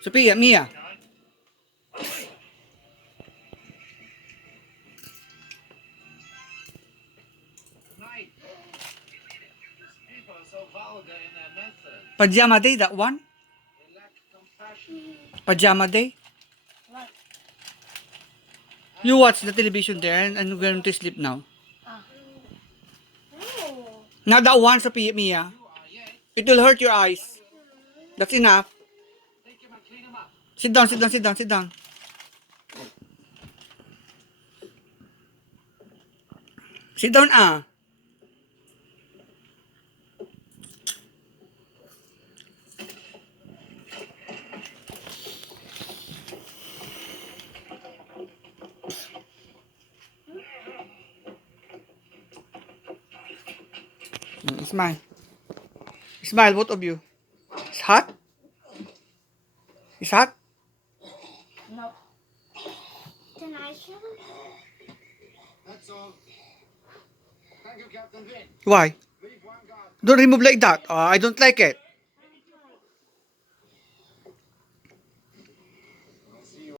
Sophia, Mia. Pajama day, that one? Pajama day? You watch the television there and you're going to sleep now. Not that one, Sophia, Mia. It will hurt your eyes. That's enough. Sit down, sit down, sit down, sit down. Sit down, ah. Smile. Smile, both of you. It's hot? It's hot? No. Can I show? That's all. Thank you, Captain Vin. Why? Leave one guard. Don't remove like that. I don't like it.